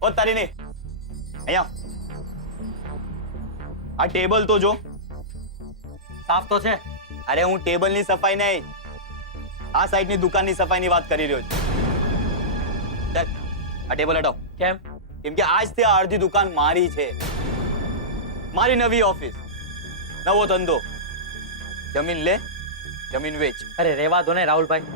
ઓ તારીની અહીંયા આ ટેબલ તો જો સાફ તો છે. અરે હું ટેબલની સફાઈ નહીં, આ સાઈડની દુકાનની સફાઈની વાત કરી રહ્યો છું. ચાલ આ ટેબલ હટાવ. કેમ? કેમ કે આજથી આ અડધી દુકાન મારી છે, મારી નવી ઓફિસ, નવો ધંધો. જમીન લે, જમીન વેચ. અરે રેવા દો ને રાહુલભાઈ,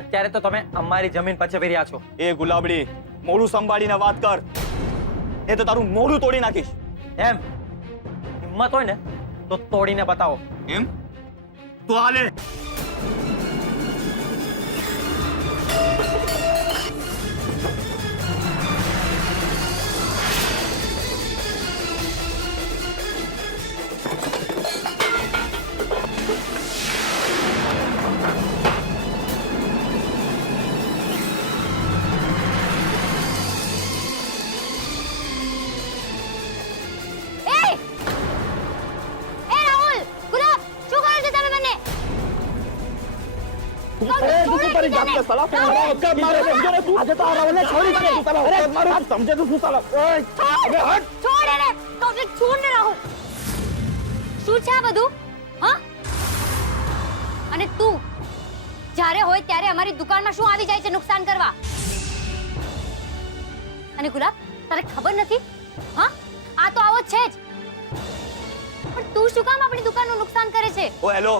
અત્યારે તો તમે અમારી જમીન પચવી રહ્યા છો. એ ગુલાબડી, મોઢું સંભાળીને વાત કર, એ તો તારું મોઢું તોડી નાખીશ. એમ હિંમત હોય ને તો તોડીને બતાવો. એમ તું હાલે. અને તું જ્યારે હોય ત્યારે અમારી દુકાનમાં શું આવી જાય છે નુકસાન કરવા? અને ગુલાબ, તારે ખબર નથી? હા, આ તો આવો છે જ. પણ તું શું કામ આપણી દુકાનનું નુકસાન કરે છે? ઓ હેલો,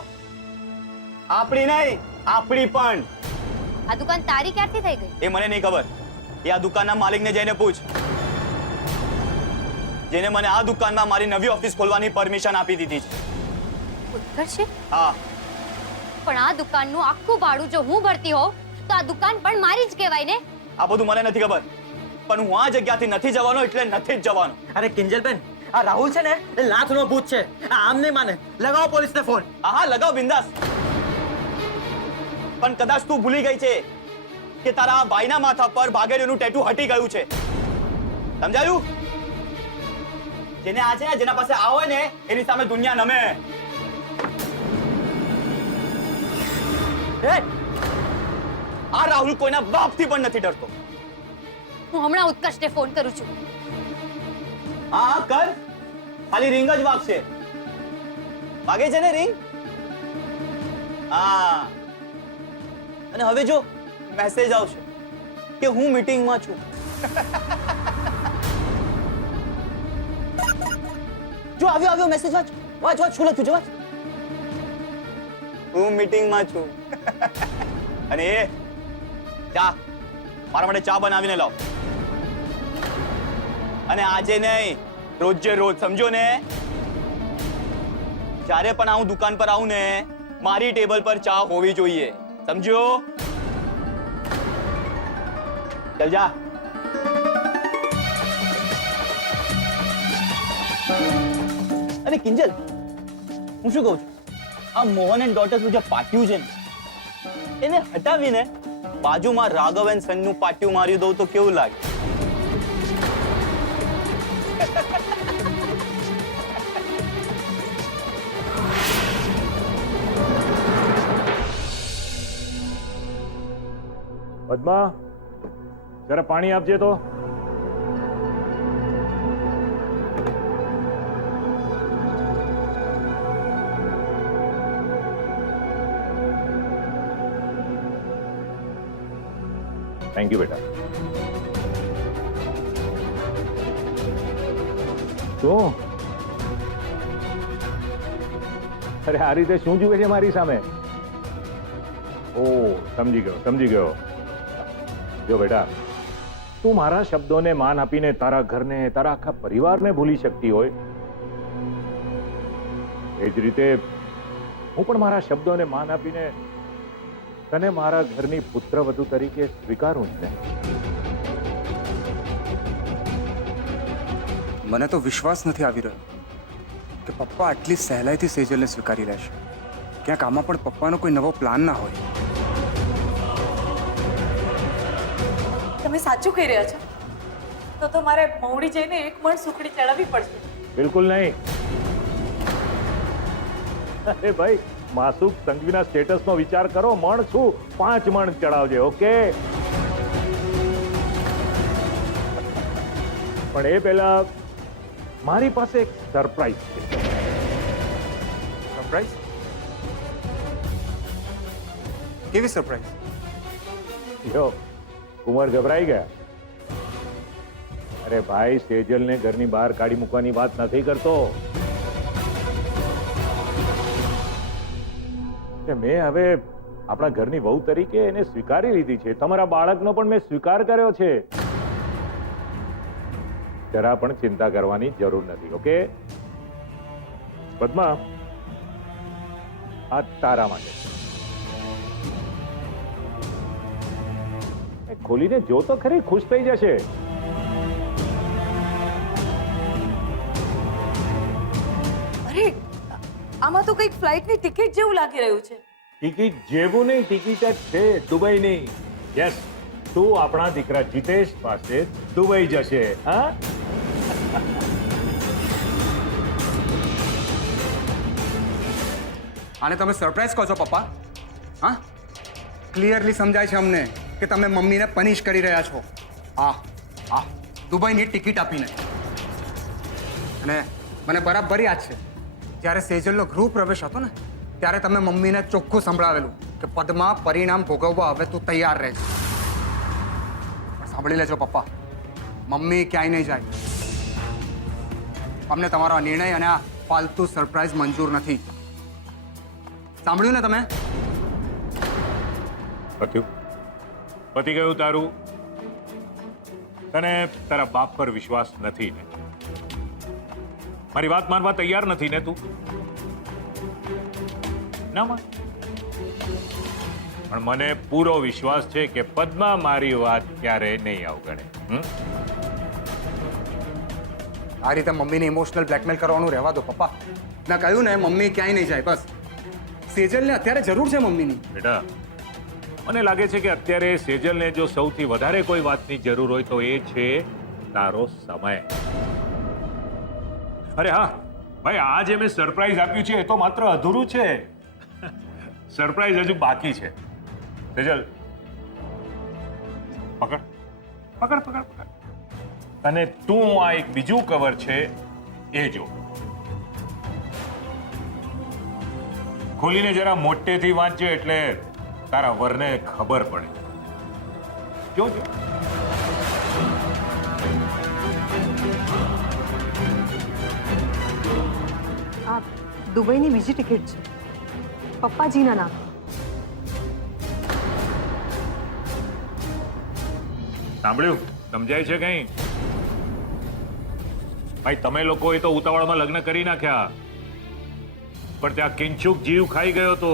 આપણી નહીં, આપણી પણ. આ દુકાન તારી ક્યારથી થઈ ગઈ? એ મને નહીં ખબર. એ આ દુકાનના માલિકને જઈને પૂછ, જેને મને આ દુકાનમાં મારી નવી ઓફિસ ખોલવાની પરમિશન આપી દીધી છે. ઉત્કર્ષ? હા. પણ આ દુકાનનું આખું ભાડું જો હું ભરતી હોઉં તો આ દુકાન પણ મારી જ કહેવાય ને. આ બધું મને નથી ખબર, પણ હું આ જગ્યાથી નથી જવાનો એટલે નથી જ જવાનો. અરે કિંજલબેન, આ રાહુલ છે ને એ લાખનો ભૂત છે. આમ નહીં માને. લગાવો પોલીસને ફોન. હા લગાવ બિંદાસ. પણ કદાચ તું ભૂલી ગઈ છે કે તારા ભાઈના માથા પર ભાગેડીનું ટેટુ હટી ગયું છે. સમજાયું? જેને આ છે, જેના પાસે આ હોય ને એની સામે દુનિયા નમે. આ રાહુલ કોઈના બાપથી પણ નથી ડરતો. હું હમણાં ઉત્કર્ષને ફોન કરું છું. હા હા કર, ખાલી રિંગ જ વાગશે. વાગે છે ને રિંગ? હા. અને હવે જો મેસેજ આવશે કે હું મીટિંગમાં છું. જો આવ્યો મેસેજ. વાંચ શું લખ્યું છે? વાંચ. હું મીટિંગમાં છું. અને એ ચા, મારા માટે ચા બનાવીને લાવ. અને આજે નહીં, રોજે રોજ, સમજો ને? જ્યારે પણ હું દુકાન પર આવું ને, મારી ટેબલ પર ચા હોવી જોઈએ. સમજો? ચલ જા. અને કિંજલ, હું શું કહું છું, આ મોહન એન્ડ ડોટર્સનું જે પાટિયું છે ને, એને હટાવીને બાજુમાં રાઘવ એન્ડ સનનું પાટિયું મારી દઉં તો કેવું લાગે? પદ્મા, જરા પાણી આપજે તો. થેન્ક યુ બેટા. શું? અરે આ રીતે શું જુએ છે મારી સામે? ઓ સમજી ગયો. જો બેટા, તું મારા શબ્દોને માન આપીને તારા ઘરને, તારા આખા પરિવારને ભૂલી શકતી હોય, એ જ રીતે હું પણ મારા શબ્દોને માન આપીને તને મારા ઘરની પુત્રવધુ તરીકે સ્વીકારું છું ને. મને તો વિશ્વાસ નથી આવી રહ્યો કે પપ્પા આટલી સહેલાઈથી સેજલને સ્વીકારી લેશે. ક્યાંક આમાં પણ પપ્પાનો કોઈ નવો પ્લાન ના હોય. તમે સાચું કહી રહ્યા છો? તો મારે મૌડી જઈને એક મણ સુખડી ચડાવવી પડશે. બિલકુલ નહીં. અરે ભાઈ માસુક સંઘવીના સ્ટેટસનો વિચાર કરો. મણ છું 5 મણ ચડાવજે. ઓકે, પણ એ પહેલા મારી પાસે એક સરપ્રાઈઝ છે. સરપ્રાઈઝ? કેવી સરપ્રાઈઝ? જો કુંવર ગભરાઈ ગયા. અરે ભાઈ, સેજલને ઘરની બહાર કાઢી મૂકવાની વાત નથી કરતો. કે મેં હવે આપણા ઘરની વહુ તરીકે એને સ્વીકારી લીધી છે. તમારા બાળકનો પણ મેં સ્વીકાર કર્યો છે. જરા પણ ચિંતા કરવાની જરૂર નથી. ઓકે પદ્મા, આ તારા માટે. ખોલીને જો તો ખરી, ખુશ થઈ જશે. અરે આમાં તો કંઈક ફ્લાઇટની ટિકિટ જેવું લાગી રહ્યું છે. ટિકિટ જેવું નહીં, ટિકિટ જ છે દુબઈની. યસ, તું આપણા દીકરા જીતેશ પાસે દુબઈ જશે. હા, આને તમે સરપ્રાઈઝ કહો છો પપ્પા? હા, ક્લિયરલી સમજાય છે અમને કે તમે મમ્મીને પનિશ કરી રહ્યા છો. હા, દુબઈની ટિકિટ આપીને. અને મને બરાબર યાદ છે, જ્યારે સેજલનો ગૃહ પ્રવેશ હતો ને, ત્યારે તમે મમ્મીને ચોખ્ખું સંભળાવેલું કે પદ્મા, પરિણામ ભોગવવા હવે તું તૈયાર રહેજે. પણ સાંભળી લેજો પપ્પા, મમ્મી ક્યાંય નહીં જાય. અમને તમારો નિર્ણય અને આ ફાલતુ સરપ્રાઈઝ મંજૂર નથી. સાંભળ્યું ને તમે? પતી ગયું તારું? તને તારા બાપ પર વિશ્વાસ નથી ને? મારી વાત માનવા તૈયાર નથી ને તું? ના માન. પણ મને પૂરો વિશ્વાસ છે કે પદ્મા મારી વાત ક્યારે નહીં અવગણે. આ રીતે મમ્મીને ઇમોશનલ બ્લેકમેલ કરવાનું રહેવા દો પપ્પા. મેં કહ્યું ને, મમ્મી ક્યાંય નહીં જાય. બસ સેજલને અત્યારે જરૂર છે મમ્મીની. બેટા, મને લાગે છે કે અત્યારે સેજલને જો સૌથી વધારે કોઈ વાતની જરૂર હોય તો એ છે તારો સમય. અરે હા ભાઈ, આ જે મેં સરપ્રાઈઝ આપ્યું છે એ તો માત્ર અધૂરું છે. સરપ્રાઈઝ હજુ બાકી છે. સેજલ, પકડ પકડ પકડ પકડ. અને તું આ એક બીજું કવર છે એ જો. ખોલીને જરા મોટેથી વાંચજે એટલે તારા વરને ખબર પડે. જોજો. આ દુબઈની બીજી ટિકિટ છે, પપ્પાજીના નામ. સાંભળ્યું? સમજાય છે કઈ? ભાઈ, તમે લોકોએ તો ઉતાવળમાં લગ્ન કરી નાખ્યા, પણ ત્યાં કિંચુક જીવ ખાઈ ગયો તો.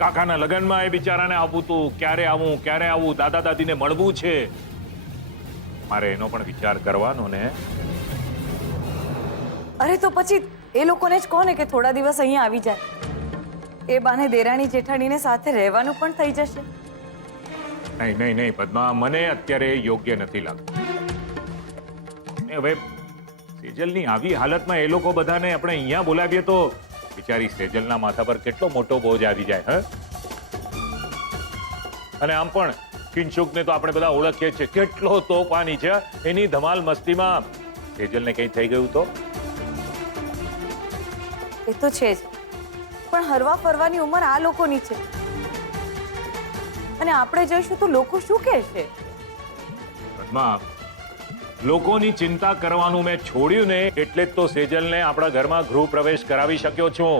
કાકાના લગ્નમાં એ બિચારાને આવવું તું, ક્યારે આવું, દાદા દાદીને મળવું છે. મારે એનો પણ વિચાર કરવાનો ને. અરે તો પછી એ લોકોને જ કહો ને કે થોડા દિવસ અહીંયા આવી જાય. એ બાને દેરાણી જેઠાણીને સાથે રહેવાનું પણ થઈ જશે. નહીં પદ્મા, મને અત્યારે યોગ્ય નથી લાગતું. હવે સેજલની આવી હાલતમાં એ લોકો બધાને આપણે અહીંયા બોલાવીએ તો બિચારી સેજલના માથા પર કેટલો મોટો બોજ આવી જાય. અને આમ પણ કિંચુકને તો આપણે બધા ઓળખીએ છીએ, કેટલો તોફાની છે. એની ધમાલ મસ્તીમાં સેજલને કંઈ થઈ ગયું તો? એ તો છે જ, પણ હરવા ફરવાની ઉંમર આ લોકોની છે. અને આપણે જઈશું તો લોકો શું કહેશે? પદ્મા, લોકોની ચિંતા કરવાનું મેં છોડ્યું ને એટલે જ તો સેજલને આપણા ઘરમાં ગૃહ પ્રવેશ કરાવી શક્યો છું.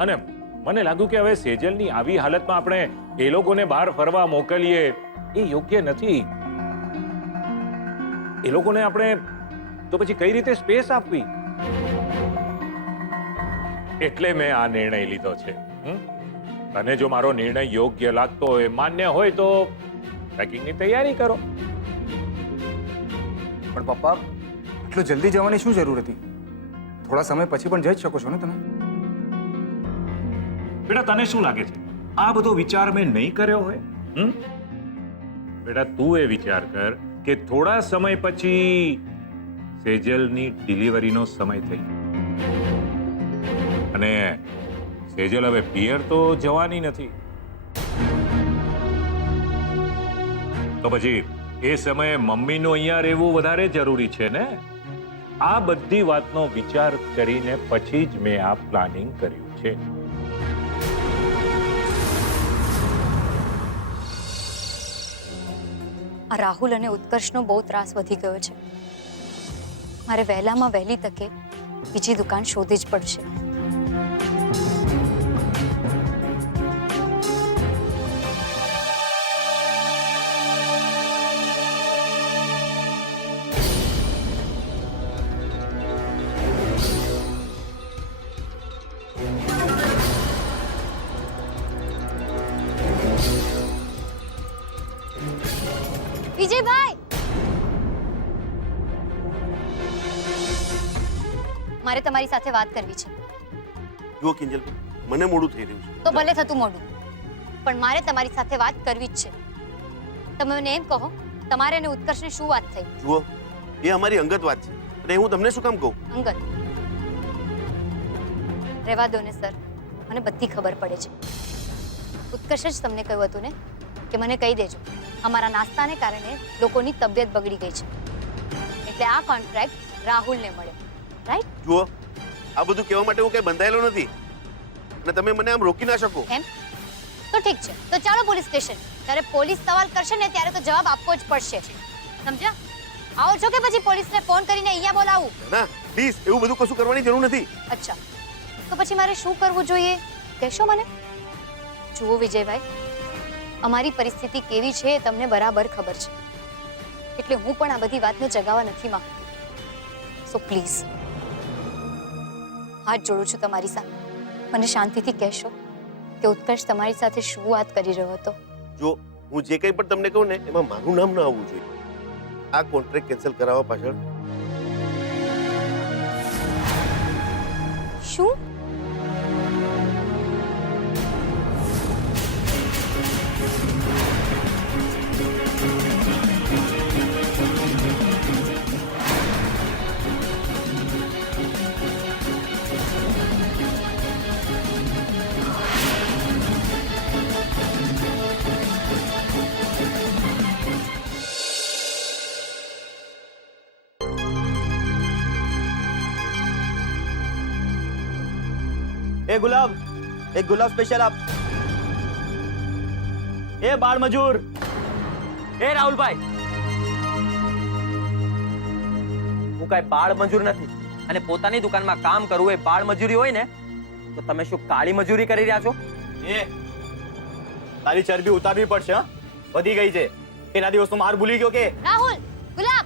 અને મને લાગ્યું કે હવે સેજલની આવી હાલતમાં આપણે એ લોકોને બહાર ફરવા મોકલીએ એ યોગ્ય નથી. એ લોકોને આપણે તો પછી કઈ રીતે સ્પેસ આપવી? એટલે મેં આ નિર્ણય લીધો છે. અને જો મારો નિર્ણય યોગ્ય લાગતો હોય, માન્ય હોય તો પેકિંગની તૈયારી કરો. પણ પપ્પા, એટલું જલ્દી જવાની શું જરૂર હતી? થોડા સમય પછી પણ જઈ જ શકો છો ને તમે. બેટા, તને શું લાગે છે આ બધો વિચાર મેં નહીં કર્યો હોય? બેટા, તું એ વિચાર કર કે થોડા સમય પછી સેજલની ડિલિવરીનો સમય થઈ અને સેજલ હવે પિયર તો જવાની નથી, તો પછી એ સમયે મમ્મીનું અહીંયા રહેવું વધારે જરૂરી છે ને. આ બધી વાતનો વિચાર કરીને પછી જ મેં આ પ્લાનિંગ કર્યું છે. આ રાહુલ અને ઉત્કર્ષનો બહુ ત્રાસ વધી ગયો છે. મારે વહેલામાં વહેલી તકે બીજી દુકાન શોધવી જ પડશે. વિજયભાઈ, મારે તમારી સાથે વાત કરવી છે. જુઓ કિંજલ, મને મોડું થઈ રહ્યું છે. તો ભલે થતું મોડું, પણ મારે તમારી સાથે વાત કરવી જ છે. તમે મને એમ કહો, તમારે અને ઉત્કર્ષને શું વાત થઈ? જુઓ, એ અમારી અંગત વાત છે અને હું તમને શું કામ કહું? અંગત રહેવા દો ને સર, મને બધી ખબર પડે છે. ઉત્કર્ષ જ તમને કહ્યું હતું ને કે મને કહી દેજો, અમારા નાસ્તાને કારણે લોકોની તબિયત બગડી ગઈ છે, એટલે આ કોન્ટ્રાક્ટ રાહુલને મળ્યો, રાઈટ? જુઓ, આ બધું કહેવા માટે હું કઈ બંધાયેલો નથી અને તમે મને આમ રોકી ના શકો. એમ તો ઠીક છે, તો ચાલો પોલીસ સ્ટેશન. ત્યારે પોલીસ સવાલ કરશે ને ત્યારે તો જવાબ આપવો જ પડશે, સમજ્યા? આવો છો કે પછી પોલીસને ફોન કરીને અહીંયા બોલાવું? ના પ્લીઝ, એવું બધું કશું કરવાની જરૂર નથી. અચ્છા, તો પછી મારે શું કરવું જોઈએ કહેશો મને? જુઓ વિજયભાઈ, અમારી પરિસ્થિતિ કેવી છે એ તમને બરાબર ખબર છે, એટલે હું પણ આ બધી વાતને જગાવવા નથી માંગતી. સો પ્લીઝ હાથ જોડું છું તમારી સામે, મને શાંતિથી કહેશો કે ઉત્કર્ષ તમારી સાથે શું વાત કરી રહ્યો હતો? જો હું જે કંઈ પણ તમને કહું ને એમાં મારું નામ ના આવવું જોઈએ. આ કોન્ટ્રાક્ટ કેન્સલ કરાવવા પાછળ શું? એ ગુલાબ, એક ગુલાબ સ્પેશિયલ આપ. એ બાળ મજૂર, એ રાહુલભાઈ, હું કાંઈ બાળ મજૂર નથી અને પોતાની દુકાનમાં કામ કરવું એ બાળ મજૂરી હોય ને તો તમે શું કાળી મજૂરી કરી રહ્યા છો? એ તારી ચરબી ઉતારવી પડશે. હા, વધી ગઈ છે. એના દિવસનો માર ભૂલી ગયો કે? રાહુલ, ગુલાબ,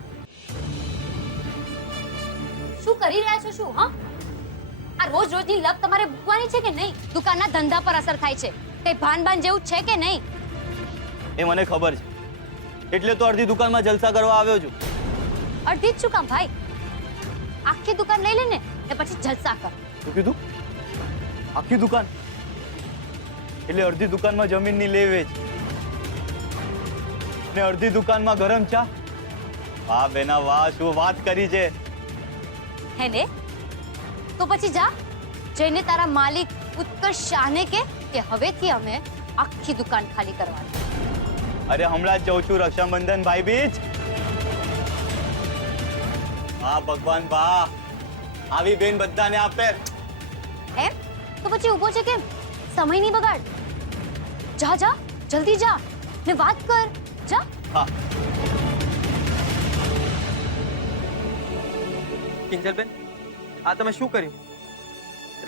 શું કરી રહ્યા છો? શું? હા, આ રોજ રોજની લપ તમારે મૂકવાની છે કે નહીં? દુકાનના ધંધા પર અસર થાય છે, કઈ ભાન જેવું છે કે નહીં? એ મને ખબર છે, એટલે તો અડધી દુકાનમાં જલસા કરવા આવ્યો છું. અડધી જ શું કામ ભાઈ? આખી દુકાન લઈ લે ને પછી જલસા કર. શું કીધું? આખી દુકાન? એટલે અડધી દુકાનમાં જમીનની લે વેચ ને અડધી દુકાનમાં ગરમ ચા. વાહ બેના વાહ, શું વાત કરી છે. હે ને? તો પછી જા, જઈને તારા માલિક ઉત્કર્ષ શાહને કે હવેથી અમે આખી દુકાન ખાલી કરવાની. અરે હમણાં જ જઉં છું. રક્ષાબંધન, ભાઈ બીજ. વાહ ભગવાન વાહ, આવી બેન બધાને આપે. એમ તો પછી ઊભો છે કેમ? સમય નહીં બગાડ, જા જા, જલ્દી જા ને વાત કર. જા. હા. કિંજલબેન, આ તમે શું કર્યું?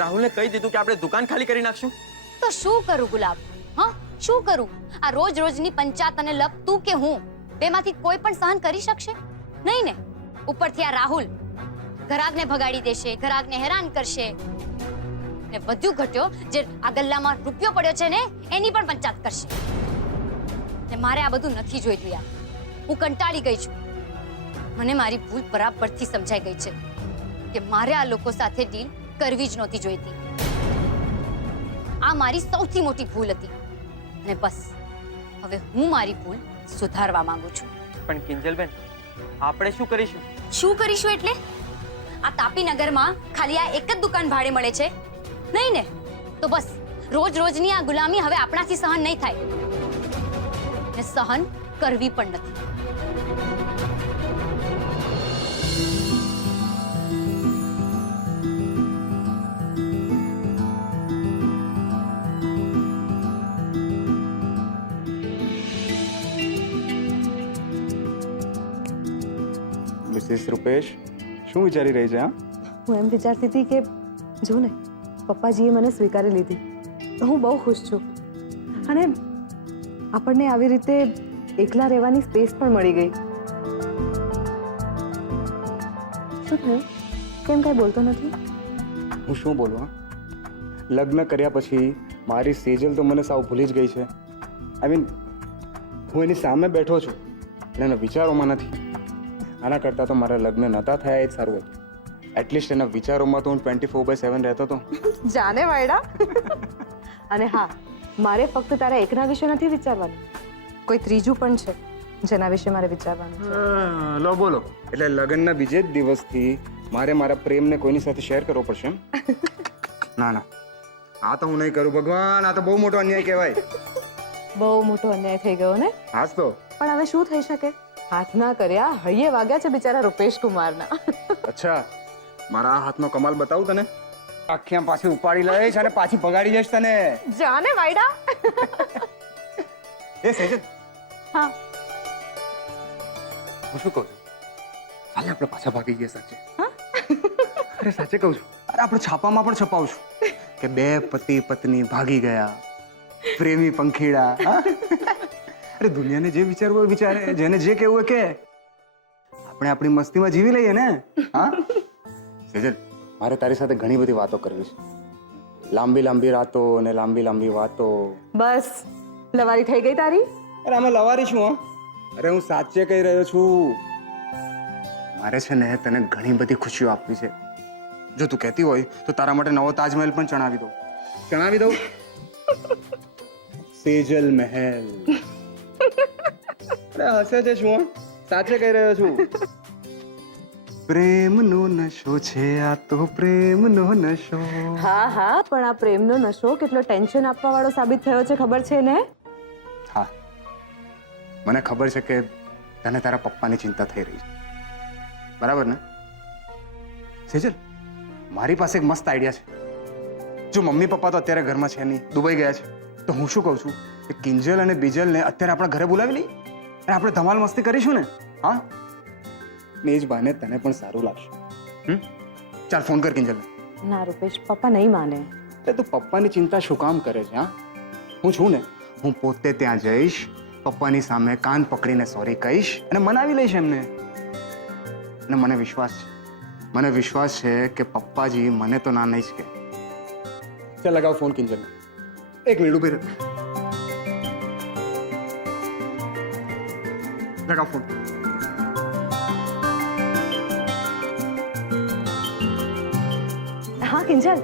રાહુલને કહી દીધું કે આપણે દુકાન ખાલી કરી નાખશું. તો શું કરું ગુલાબ? હા, શું કરું? આ રોજ રોજની પંચાયત અને લપ તું કે હું બેમાંથી કોઈ પણ સહન કરી શકશે નહીં ને? ઉપરથી આ રાહુલ ઘરાકને ભગાડી દેશે, ઘરાકને હેરાન કરશે ને વધુ ઘટ્યો જે આ ગલ્લામાં રૂપિયો પડ્યો છે ને એની પણ પંચાયત કરશે. ને મારે આ બધું નથી જોઈતું યાર. હું કંટાળી ગઈ છું. મને મારી ભૂલ બરાબરથી સમજાઈ ગઈ છે કે મારે આ લોકો સાથે ડીલ કરવી જ નહોતી જોઈતી. આ મારી સૌથી મોટી ભૂલ હતી અને બસ હવે હું મારી ભૂલ સુધારવા માંગુ છું. પણ કિંજલબેન, આપણે શું કરીશું? શું કરીશું એટલે? આ તાપીનગરમાં ખાલી આ એક જ દુકાન ભાડે મળે છે? નહીં ને? તો બસ રોજ રોજની આ ગુલામી હવે આપણાથી સહન નહીં થાય ને સહન કરવી પણ નથી. મિસિસ રૂપેશ શું વિચારી રહી છે? હા, હું એમ વિચારતી હતી કે જો ને પપ્પાજીએ મને સ્વીકારી લીધી તો હું બહુ ખુશ છું અને આપણને આવી રીતે એકલા રહેવાની સ્પેસ પણ મળી ગઈ. શું થયું? કેમ કાંઈ બોલતો નથી? હું શું બોલું? હા, લગ્ન કર્યા પછી મારી સેજલ તો મને સાવ ભૂલી જ ગઈ છે. આઈ મીન હું એની સામે બેઠો છું પણ એના વિચારોમાં નથી. આના કરતાં તો મારા લગ્ન નહોતા થયા એ જ સારું હતું. એટલીસ્ટ એના વિચારોમાં તો હું 24/7 રહેતો હતો. જાને વાયડા. અને હા, મારે ફક્ત તારા એકના વિશે નથી વિચારવાનું, કોઈ ત્રીજું પણ છે જેના વિશે મારે વિચારવાનું છે. લો બોલો. એટલે લગ્નના બીજે જ દિવસથી મારે મારા પ્રેમને કોઈની સાથે શેર કરવો પડશે એમ? ના ના, આ તો હું નહીં કરું ભગવાન. આ તો બહુ મોટો અન્યાય કહેવાય. બહુ મોટો અન્યાય થઈ ગયો ને? હાસ તો. પણ હવે શું થઈ શકે? હાથના કર્યા હૈયે વાગ્યા છે બિચારા રૂપેશ કુમારના. અચ્છા, મારા આ હાથનો કમાલ બતાવું તને? આખી આમ પાછી ઉપાડી લઈશ અને પાછી ભગાડી જઈશ તને. જાને વાયડા. એ સેજલ, હા, હું શું કહું છું? ચાલે આપણે પાછા ભાગી ગયા સાચે. અરે સાચે કહું છું. અરે આપણે છાપામાં પણ છપાવશું કે બે પતિ પત્ની ભાગી ગયા, પ્રેમી પંખીડા. હા? અરે દુનિયાને જે વિચારવું હોય વિચારે, જેને જે કહેવું હોય કે. આપણે આપણી મસ્તીમાં જીવી લઈએ ને. હા સેજલ, મારે તારી સાથે ઘણી બધી વાતો કરવી છે. લાંબી લાંબી રાતો અને લાંબી લાંબી વાતો. બસ લવારી થઈ ગઈ તારી? અરે આમાં લવારી છું? હા, અરે હું સાચે કહી રહ્યો છું. મારે છે ને તને ઘણી બધી ખુશીઓ આપવી છે. જો તું કહેતી હોય તો તારા માટે નવો તાજમહેલ પણ ચણાવી દઉં. ચણાવી દઉં? સેજલ મહેલ. અરે હસે છે શું? હા? સાચે કહી રહ્યો છું. પ્રેમનો નશો છે આ તો, પ્રેમનો નશો. હા હા, પણ આ પ્રેમનો નશો કેટલો ટેન્શન આપવા વાળો સાબિત થયો છે ખબર છે ને? હા, મને ખબર છે કે તને તારા પપ્પાની ચિંતા થઈ રહી છે. બરાબર ને સેજલ? મારી પાસે એક મસ્ત આઈડિયા છે. જો મમ્મી પપ્પા તો અત્યારે ઘરમાં છે નહીં, દુબઈ ગયા છે, તો હું શું કહું છું કે કિંજલ અને બીજલને અત્યારે આપણા ઘરે બોલાવી લઈએ અને આપણે ધમાલ મસ્તી કરીશું ને. હા, ને એ જ બહાને તને પણ સારું લાગશે. ચાલ ફોન કર કિંજલને. ના રૂપેશ, પપ્પા નહીં માને. એ તું પપ્પાની ચિંતા શું કામ કરે છે? હા, હું છું ને, હું પોતે ત્યાં જઈશ, પપ્પાની સામે કાન પકડીને સોરી કહીશ અને મનાવી લઈશ એમને. અને મને વિશ્વાસ છે કે પપ્પાજી મને તો ના નહીં જ કે. ચાલ લગાવ ફોન કિંજલને. એક મિનિટ ઉભી રહે. લગાવ ફોન. હા કિંજલ,